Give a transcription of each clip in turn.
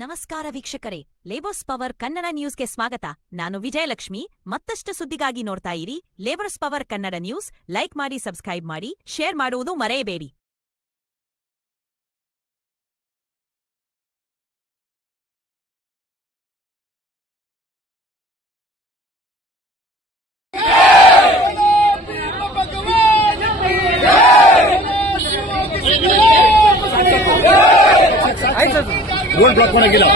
ನಮಸ್ಕಾರ ವೀಕ್ಷಕರೇ, labours power Kannada ನ್ಯೂಸ್ಗೆ ಸ್ವಾಗತ. ನಾನು ವಿಜಯಲಕ್ಷ್ಮಿ. ಮತ್ತಷ್ಟು ಸುದ್ದಿಗಾಗಿ ನೋಡ್ತಾ ಇರಿ labours power Kannada news. Like ಮಾಡಿ, ಸಬ್ಸ್ಕ್ರೈಬ್ ಮಾಡಿ, ಶೇರ್ ಮಾಡುವುದು ಮರೆಯಬೇಡಿ. ಗೋಲ್ ಬ್ಲಾಕ್ ಮಾಡಂಗಿಲ್ಲ.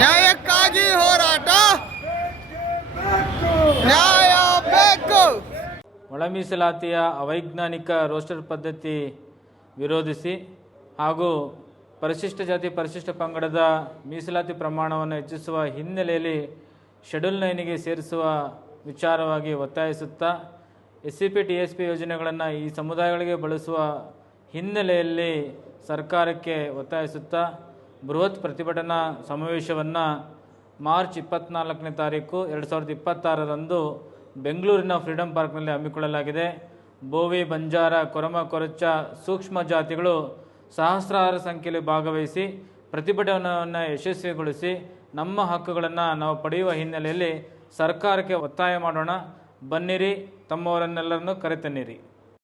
ನ್ಯಾಯಕ್ಕಾಗಿ ಹೋರಾಟ, ನ್ಯಾಯ ಬೇಕು. ಒಳ ಮೀಸಲಾತಿಯ ಅವೈಜ್ಞಾನಿಕ ರೋಸ್ಟರ್ ಪದ್ಧತಿ ವಿರೋಧಿಸಿ ಹಾಗೂ ಪರಿಶಿಷ್ಟ ಜಾತಿ ಪರಿಶಿಷ್ಟ ಪಂಗಡದ ಮೀಸಲಾತಿ ಪ್ರಮಾಣವನ್ನು ಹೆಚ್ಚಿಸುವ ಹಿನ್ನೆಲೆಯಲ್ಲಿ ಶೆಡ್ಯೂಲ್ 9ಗೆ ಸೇರಿಸುವ ವಿಚಾರವಾಗಿ ಒತ್ತಾಯಿಸುತ್ತಾ SCP TSP ಯೋಜನೆಗಳನ್ನು ಈ ಸಮುದಾಯಗಳಿಗೆ ಬಳಸುವ ಹಿನ್ನೆಲೆಯಲ್ಲಿ ಸರ್ಕಾರಕ್ಕೆ ಒತ್ತಾಯಿಸುತ್ತಾ ಬೃಹತ್ ಪ್ರತಿಭಟನಾ ಸಮಾವೇಶವನ್ನು ಮಾರ್ಚ್ 24ನೇ ತಾರೀಕು 2026ರಂದು ಬೆಂಗಳೂರಿನ ಫ್ರೀಡಂ ಪಾರ್ಕ್ನಲ್ಲಿ ಹಮ್ಮಿಕೊಳ್ಳಲಾಗಿದೆ. ಬೋವಿ, ಬಂಜಾರ, ಕೊರಮ, ಕೊರಚ ಸೂಕ್ಷ್ಮ ಜಾತಿಗಳು ಸಹಸ್ರಾರು ಸಂಖ್ಯೆಯಲ್ಲಿ ಭಾಗವಹಿಸಿ ಪ್ರತಿಭಟನೆಯನ್ನು ಯಶಸ್ವಿಗೊಳಿಸಿ ನಮ್ಮ ಹಕ್ಕುಗಳನ್ನು ನಾವು ಪಡೆಯುವ ಹಿನ್ನೆಲೆಯಲ್ಲಿ ಸರ್ಕಾರಕ್ಕೆ ಒತ್ತಾಯ ಮಾಡೋಣ. ಬನ್ನಿರಿ, ತಮ್ಮವರನ್ನೆಲ್ಲರನ್ನು ಕರೆತನ್ನಿರಿ.